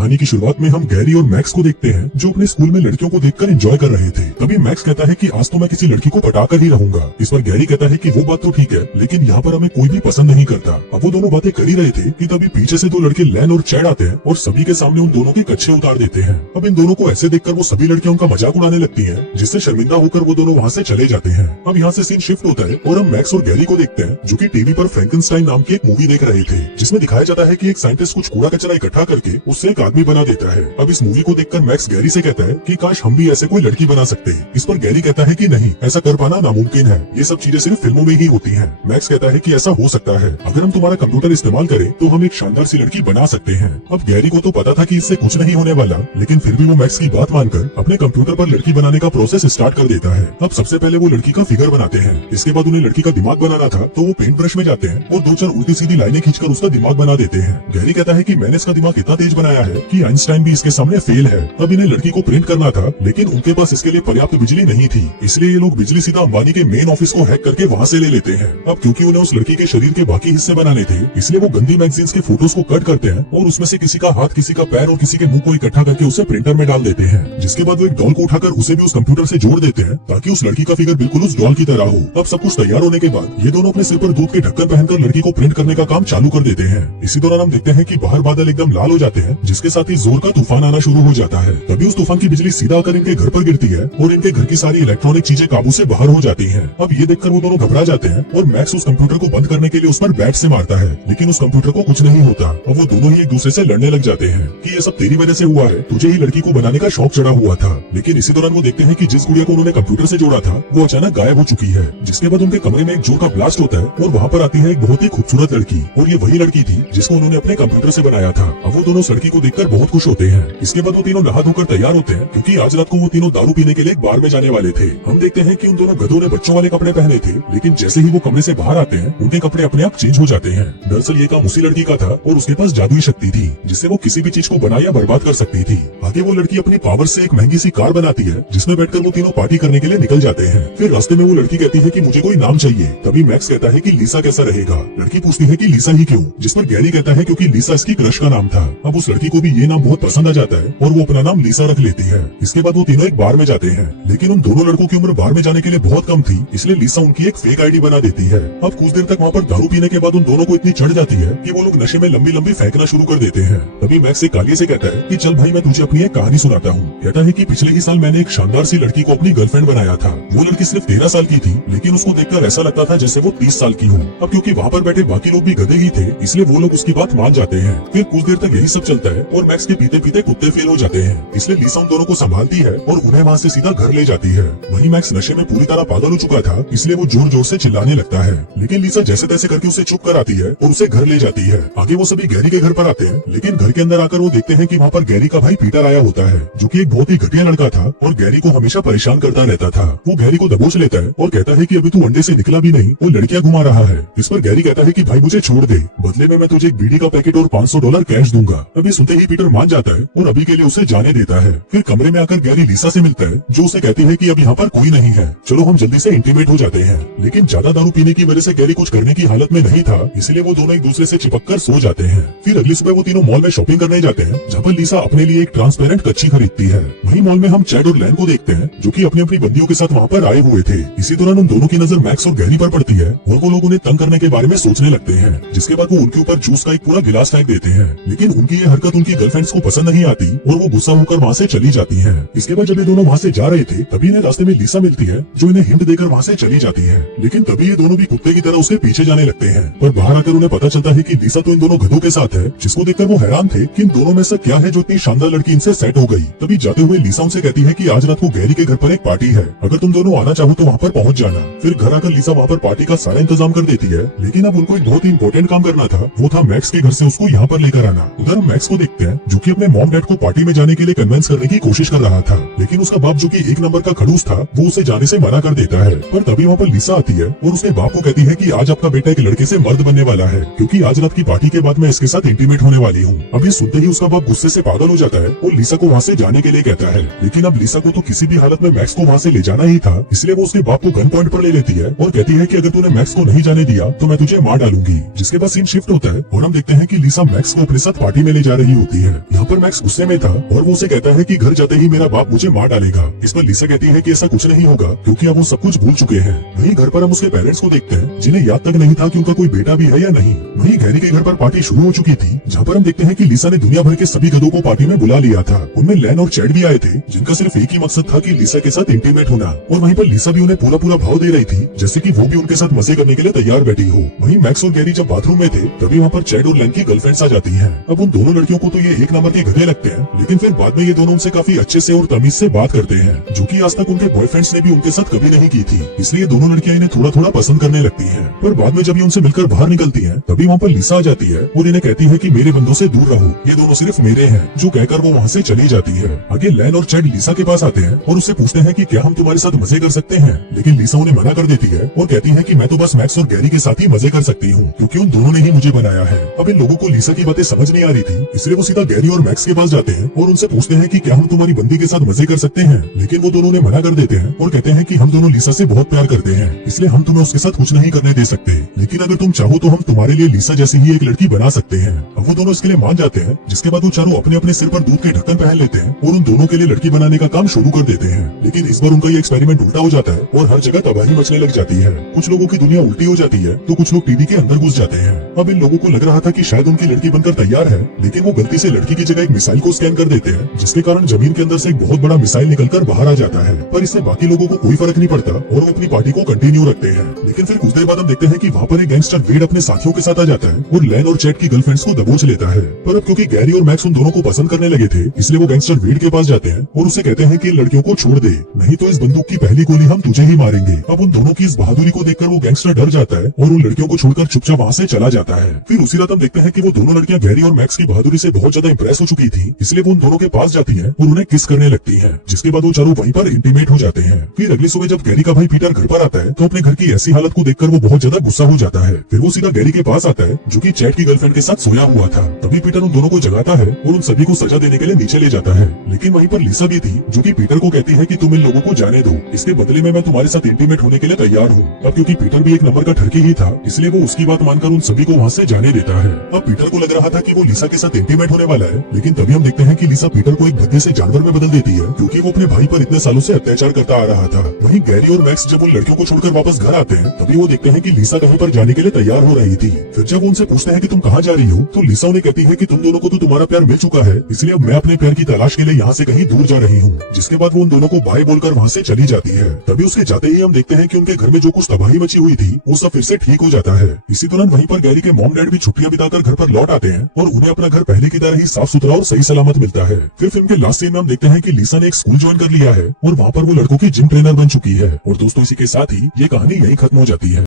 कहानी की शुरुआत में हम गैरी और मैक्स को देखते हैं जो अपने स्कूल में लड़कियों को देखकर एंजॉय कर रहे थे। तभी मैक्स कहता है कि आज तो मैं किसी लड़की को पटाकर ही रहूंगा। इस पर गैरी कहता है कि वो बात तो ठीक है, लेकिन यहाँ पर हमें कोई भी पसंद नहीं करता। अब वो दोनों बातें कर ही रहे थे कि तभी पीछे से दो लड़के लैन और चैड आते हैं और सभी के सामने उन दोनों के कच्छे उतार देते हैं। अब इन दोनों को ऐसे देखकर वो सभी लड़कियां उनका मजाक उड़ाने लगती हैं, जिससे शर्मिंदा होकर वो दोनों वहाँ से चले जाते हैं। अब यहाँ से सीन शिफ्ट होता है और हम मैक्स और गैरी को देखते हैं जो कि टीवी पर फ्रैंकेनस्टाइन नाम की एक मूवी देख रहे थे, जिसमें दिखाया जाता है कि एक साइंटिस्ट कुछ कूड़ा कचरा इकट्ठा करके उससे एक आदमी बना देता है। अब इस मूवी को देखकर मैक्स गैरी से कहता है कि काश हम भी ऐसे कोई लड़की बना सकते। इस पर गैरी कहता है कि नहीं, ऐसा कर पाना नामुमकिन है, ये सब चीजें सिर्फ फिल्मों में ही होती हैं। मैक्स कहता है कि ऐसा हो सकता है, अगर हम तुम्हारा कंप्यूटर इस्तेमाल करें तो हम एक शानदार सी लड़की बना सकते हैं। अब गैरी को तो पता था कि इससे कुछ नहीं होने वाला, लेकिन फिर भी वो मैक्स की बात मानकर अपने कंप्यूटर पर लड़की बनाने का प्रोसेस स्टार्ट कर देता है। अब सबसे पहले वो लड़की का फिगर बनाते हैं, इसके बाद उन्हें लड़की का दिमाग बनाना था तो वो पेंट ब्रश में जाते हैं और दो चार उल्टी सीधी लाइनें खींचकर उसका दिमाग बना देते हैं। गैरी कहता है कि मैंने इसका दिमाग इतना तेज बनाया है कि आइंस्टाइन भी इसके सामने फेल है। अब इन्हें लड़की को प्रिंट करना था, लेकिन उनके पास इसके लिए पर्याप्त बिजली नहीं थी, इसलिए ये लोग बिजली सीधा अंबानी के मेन ऑफिस को हैक करके वहाँ से ले लेते हैं। अब क्योंकि उन्हें उस लड़की के शरीर के बाकी हिस्से बनाने थे, इसलिए वो गंदी मैगजीन्स के फोटोज को कट करते हैं और उसमें से किसी का हाथ, किसी का पैर और किसी के मुंह को इकट्ठा करके उसे प्रिंटर में डाल देते हैं। जिसके बाद वो एक डॉल को उठाकर उसे भी उस कंप्यूटर से जोड़ देते हैं ताकि उस लड़की का फिगर बिल्कुल उस डॉल की तरह हो। अब सब कुछ तैयार होने के बाद ये दोनों अपने सिर पर दूध के ढक्कन पहनकर लड़की को प्रिंट करने का काम चालू कर देते हैं। इसी दौरान हम देखते हैं कि बाहर बादल एकदम लाल हो जाते हैं, जिसके साथ ही जोर का तूफान आना शुरू हो जाता है। तभी उस तूफान की बिजली सीधा आकर इनके घर पर गिरती है और इनके घर की सारी इलेक्ट्रॉनिक चीजें काबू से बाहर हो जाती हैं। अब ये देखकर वो दोनों घबरा जाते हैं और मैक्स उस कंप्यूटर को बंद करने के लिए उस पर बैट से मारता है, लेकिन उस कंप्यूटर को कुछ नहीं होता। अब वो दोनों ही एक दूसरे से लड़ने लग जाते हैं कि ये सब तेरी वजह से हुआ है, तुझे ही लड़की को बनाने का शौक चढ़ा हुआ था। लेकिन इसी दौरान वो देखते हैं कि जिस गुड़िया को उन्होंने कंप्यूटर से जोड़ा था वो अचानक गायब हो चुकी है। जिसके बाद उनके कमरे में एक जोर का ब्लास्ट होता है और वहाँ पर आती है एक बहुत ही खूबसूरत लड़की, और ये वही लड़की थी जिसको उन्होंने अपने कंप्यूटर से बनाया था। अब वो दोनों उस लड़की को देखकर बहुत खुश होते हैं। इसके बाद वो तीनों नहा धोकर तैयार होते हैं क्योंकि आज रात को वो तीनों दारू पीने के लिए एक बार में जाने वाले थे। हम देखते हैं कि उन दोनों गधों ने बच्चों वाले कपड़े पहने थे, लेकिन जैसे ही वो कमरे से बाहर आते हैं उनके कपड़े अपने आप चेंज हो जाते हैं। दरअसल ये काम उसी लड़की का था और उसके पास जादुई शक्ति थी जिससे वो किसी भी चीज को बना या बर्बाद कर सकती थी। आगे वो लड़की अपनी पावर से एक महंगी सी कार बनाती है जिसमें बैठकर वो तीनों पार्टी करने के लिए निकल जाते हैं। फिर रास्ते में वो लड़की कहती है कि मुझे कोई नाम चाहिए। तभी मैक्स कहता है कि लीसा कैसा रहेगा। लड़की पूछती है कि लीसा ही क्यों, जिस पर गैरी कहता है क्योंकि लीसा इसकी क्रश का नाम था। अब उस लड़की को भी ये नाम बहुत पसंद आ जाता है और वो अपना नाम लीसा रख लेती है। इसके बाद वो तीनों एक बार में जाते हैं, लेकिन उन दोनों लड़कों की उम्र बार में जाने के लिए बहुत कम थी, इसलिए लीसा उनकी एक फेक आईडी बना देती है। अब कुछ देर तक वहाँ पर दारू पीने के बाद उन दोनों को इतनी चढ़ जाती है कि वो लोग नशे में लंबी लंबी फेंकना शुरू कर देते हैं। तभी मैक्स एक कालिए से कहता है कि चल भाई मैं तुझे अपनी एक कहानी सुनाता हूँ। कहता है कि पिछले ही साल मैंने एक शानदार सी लड़की को अपनी गर्लफ्रेंड बनाया था। वो लड़की सिर्फ 13 साल की थी, लेकिन उसको देखकर ऐसा लगता था जैसे वो 30 साल की हो। अब क्योंकि वहाँ पर बैठे बाकी लोग भी गधे ही थे, इसलिए वो लोग उसकी बात मान जाते हैं। फिर कुछ देर तक यही सब चलता है और मैक्स के पीते पीते कुत्ते फेल हो जाते हैं, इसलिए लीसा उन दोनों को संभालती है और उन्हें वहाँ से सीधा घर ले जाती है। वहीं मैक्स नशे में पूरी तरह पागल हो चुका था, इसलिए वो जोर जोर से चिल्लाने लगता है, लेकिन लीसा जैसे तैसे करके उसे चुप कराती है और उसे घर ले जाती है। आगे वो सभी गैरी के घर पर आते हैं, लेकिन घर के अंदर आकर वो देखते हैं कि वहाँ पर गैरी का भाई पीटर आया होता है, जो कि एक बहुत ही घटिया लड़का था और गैरी को हमेशा परेशान करता रहता था। वो गैरी को दबोच लेता है और कहता है कि अभी तू अंडे से निकला भी नहीं, वो लड़कियां घुमा रहा है। इस पर गैरी कहता है कि भाई मुझे छोड़ दे, बदले में मैं तुझे एक बीड़ी का पैकेट और $500 कैश दूंगा। अभी सुनते ही पीटर मान जाता है और अभी के लिए उसे जाने देता है। फिर कमरे में आकर गैरी लीसा से मिलता है, जो उसे कहती है कि अब यहाँ पर कोई नहीं है, चलो हम जल्दी से इंटीमेट हो जाते हैं। लेकिन ज्यादा दारू पीने की वजह से गैरी कुछ करने की हालत में नहीं था, इसलिए वो दोनों एक दूसरे से चिपक कर सो जाते हैं। फिर अगली सुबह वो तीनों मॉल में शॉपिंग करने जाते हैं, जहाँ पर लीसा अपने लिए एक ट्रांसपेरेंट कच्ची खरीदती है। वहीं मॉल में हम चैड और लैन को देखते हैं, जो कि अपनी अपनी बंदियों के साथ वहाँ पर आए हुए थे। इसी दौरान उन दोनों की नजर मैक्स और गैरी पर पड़ती है और वो लोग उन्हें तंग करने के बारे में सोचने लगते हैं। जिसके बाद वो उनके ऊपर जूस का एक पूरा गिलास फेंक देते हैं, लेकिन उनकी ये हरकत उनकी गर्लफ्रेंड्स को पसंद नहीं आती और वो गुस्सा होकर वहाँ से चली जाती है। इसके बाद जब ये दोनों वहाँ से जा रहे थे, तभी इन्हें रास्ते में लीसा मिलती है, जो इन्हें हिंट देकर वहाँ से चली जाती है। लेकिन तभी ये दोनों भी कुत्ते की तरह उसके पीछे जाने लगते हैं, पर बाहर आकर उन्हें पता चलता है कि लीसा तो इन दोनों गधों के साथ है, जिसको देखकर वो हैरान थे कि इन दोनों में से क्या है जो इतनी शानदार लड़की इनसे सेट हो गई। तभी जाते हुए लीसा उनसे कहती है कि आज रात को गैरी के घर पर एक पार्टी है, अगर तुम दोनों आना चाहो तो वहाँ पर पहुँच जाना। फिर घर आकर लीसा वहाँ पर पार्टी का सारा इंतजाम कर देती है, लेकिन अब उनको एक बहुत ही इंपॉर्टेंट काम करना था, वो था मैक्स के घर से उसको यहाँ पर लेकर आना। उधर हम मैक्स को देखते हैं, जो कि अपने मॉम डैड को पार्टी में जाने के लिए कन्विंस करने की कोशिश कर रहा था, लेकिन उसका बाप जो कि एक नंबर का खड़ूस था, वो उसे जाने से मना कर देता है। पर तभी वहाँ पर लीसा आती है और उसके बाप को कहती है कि आज आपका बेटा एक लड़के से मर्द बनने वाला है, क्योंकि आज रात की पार्टी के बाद मैं इसके साथ इंटीमेट होने वाली हूँ। अब ये सुनते ही उसका बाप गुस्से से पागल हो जाता है और लीसा को वहाँ से जाने के लिए कहता है, लेकिन अब लीसा को तो किसी भी हालत में मैक्स को वहाँ से ले जाना ही था, इसलिए वो उसके बाप को गन पॉइंट पर ले लेती है और कहती है कि अगर तूने मैक्स को नहीं जाने दिया तो मैं तुझे मार डालूंगी। जिसके बाद सीन शिफ्ट होता है और हम देखते हैं कि लीसा मैक्स को अपने साथ पार्टी में ले जा रही होती लगती है। यहाँ पर मैक्स गुस्से में था और वो उसे कहता है कि घर जाते ही मेरा बाप मुझे मार डालेगा। इस पर लिसा कहती है कि ऐसा कुछ नहीं होगा क्योंकि अब वो सब कुछ भूल चुके हैं। वहीं घर पर हम उसके पेरेंट्स को देखते हैं जिन्हें याद तक नहीं था कि उनका कोई बेटा भी है या नहीं। वहीं गैरी के घर पर पार्टी शुरू हो चुकी थी, जहाँ पर हम देखते हैं कि लिसा ने दुनिया भर के सभी गधों को पार्टी में बुला लिया था। उनमें लैन और चैड भी आए थे, जिनका सिर्फ एक ही मकसद था कि लिसा के साथ इंटीमेट होना। और वहीं पर लिसा भी उन्हें पूरा पूरा भाव दे रही थी, जैसे कि वो भी उनके साथ मजे करने के लिए तैयार बैठी हो। वहीं मैक्स और गैरी जब बाथरूम में थे तभी वहाँ पर चैड और लैन की गर्लफ्रेंड्स आ जाती हैं। अब उन दोनों लड़कियों को तो ये एक नंबर के गधे लगते हैं, लेकिन फिर बाद में ये दोनों उनसे काफी अच्छे से और तमीज से बात करते हैं, जो कि आज तक उनके बॉयफ्रेंड्स ने भी उनके साथ कभी नहीं की थी। इसलिए दोनों लड़कियां इन्हें थोड़ा थोड़ा पसंद करने लगती हैं। पर बाद में जब ये उनसे मिलकर बाहर निकलती हैं, तभी वहाँ पर लिसा आ जाती है और इन्हें कहती है कि मेरे बंदों से दूर रहो, ये दोनों सिर्फ मेरे हैं, जो कहकर वो वहाँ से चली जाती है। आगे लैन और चैड लिसा के पास आते हैं और उससे पूछते हैं कि क्या हम तुम्हारे साथ मजे कर सकते हैं, लेकिन लिसा उन्हें मना कर देती है और कहती है कि मैं तो बस मैक्स और गैरी के साथ ही मजे कर सकती हूँ, क्योंकि उन दोनों ने ही मुझे बनाया है। अब इन लोगों को लिसा की बातें समझ नहीं आ रही थी, इसलिए वो सीधा गैरी और मैक्स के पास जाते हैं और उनसे पूछते हैं कि क्या हम तुम्हारी बंदी के साथ मजे कर सकते हैं, लेकिन वो दोनों ने मना कर देते हैं और कहते हैं कि हम दोनों लिसा से बहुत प्यार करते हैं, इसलिए हम तुम्हें उसके साथ कुछ नहीं करने दे सकते, लेकिन अगर तुम चाहो तो हम तुम्हारे लिए लिसा जैसी ही एक लड़की बना सकते हैं। अब वो दोनों इसके लिए मान जाते हैं, जिसके बाद वो चारों अपने अपने सिर पर दूध के ढक्कन पहन लेते हैं और उन दोनों के लिए लड़की बनाने का काम शुरू कर देते हैं। लेकिन इस बार उनका ये एक्सपेरिमेंट उल्टा हो जाता है और हर जगह तबाही मचने लग जाती है। कुछ लोगों की दुनिया उल्टी हो जाती है तो कुछ लोग टीवी के अंदर घुस जाते हैं। अब इन लोगों को लग रहा था कि शायद उनकी लड़की बनकर तैयार है, लेकिन वो गलती से लड़की की जगह एक मिसाइल को स्कैन कर देते हैं, जिसके कारण जमीन के अंदर से एक बहुत बड़ा मिसाइल निकलकर बाहर आ जाता है। पर इससे बाकी लोगों को कोई फर्क नहीं पड़ता और वो अपनी पार्टी को कंटिन्यू रखते हैं। लेकिन फिर कुछ देर बाद हम देखते हैं कि वहाँ पर एक गैंगस्टर वेड अपने साथियों के साथ आ जाता है और लैन और चैट की गर्लफ्रेंड्स को दबोच लेता है। पर अब क्योंकि गैरी और मैक्स उन दोनों को पसंद करने लगे थे, इसलिए वो गैंगस्टर वेड के पास जाते हैं और उसे कहते हैं कि इन लड़कियों को छोड़ दे, नहीं तो इस बंदूक की पहली गोली हम तुझे ही मारेंगे। अब उन दोनों की इस बहादुरी को देखकर वो गैंगस्टर डर जाता है और उन लड़कियों को छोड़कर चुपचाप वहाँ से चला जाता है। फिर उसी रात हम देखते हैं कि वो दोनों लड़कियां गैरी और मैक्स की बहादुरी से बहुत ज्यादा इंप्रेस हो चुकी थी, इसलिए वो उन दोनों के पास जाती हैं और उन्हें किस करने लगती हैं, जिसके बाद वो चारों वहीं पर इंटीमेट हो जाते हैं। फिर अगली सुबह जब गैरी का भाई पीटर घर पर आता है तो अपने घर की ऐसी हालत को देखकर वो बहुत ज्यादा गुस्सा हो जाता है। फिर वो सीधा गैरी के पास आता है, जो कि चैट की गर्लफ्रेंड के साथ सोया हुआ था। तभी पीटर उन दोनों को जगाता है और उन सभी को सजा देने के लिए नीचे ले जाता है। लेकिन वहीं पर लिसा भी थी, जो कि पीटर को कहती है कि तुम इन लोगों को जाने दो, इसके बदले में मैं तुम्हारे साथ इंटीमेट होने के लिए तैयार हूँ। अब क्योंकि पीटर भी एक नंबर का ठरकी ही था, इसलिए वो उसकी बात मानकर उन सभी को वहाँ से जाने देता है। अब पीटर को लग रहा था कि वो लिसा के साथ इंटीमेट होने वाला है, लेकिन तभी हम देखते हैं कि लिसा पीटर को एक भद्दे से जानवर में बदल देती है, क्योंकि वो अपने भाई पर इतने सालों से अत्याचार करता आ रहा था। वहीं गैरी और मैक्स जब उन लड़कियों को छोड़कर वापस घर आते हैं, तभी वो देखते हैं कि लिसा कहीं पर जाने के लिए तैयार हो रही थी। फिर जब उनसे पूछते हैं कि तुम कहाँ जा रही हो, तो लिसा उन्हें कहती है कि तुम दोनों को तो तुम्हारा प्यार मिल चुका है, इसलिए अब मैं अपने प्यार की तलाश के लिए यहाँ से कहीं दूर जा रही हूँ। जिसके बाद वो उन दोनों को बाय बोलकर वहाँ से चली जाती है। तभी उसके जाते ही हम देखते हैं कि उनके घर में जो कुछ तबाही मची हुई थी वो सब फिर से ठीक हो जाता है। इसी दौरान वहीं पर गैरी के मॉम डैड भी छुट्टियां बिताकर घर पर लौट आते हैं और उन्हें अपना घर पहले की तरह ही साफ सुथरा और सही सलामत मिलता है। फिर फिल्म के लास्ट सीन में हम देखते हैं कि लिसा ने एक स्कूल ज्वाइन कर लिया है और वहाँ पर वो लड़कों की जिम ट्रेनर बन चुकी है। और दोस्तों इसी के साथ ही ये कहानी यहीं खत्म हो जाती है।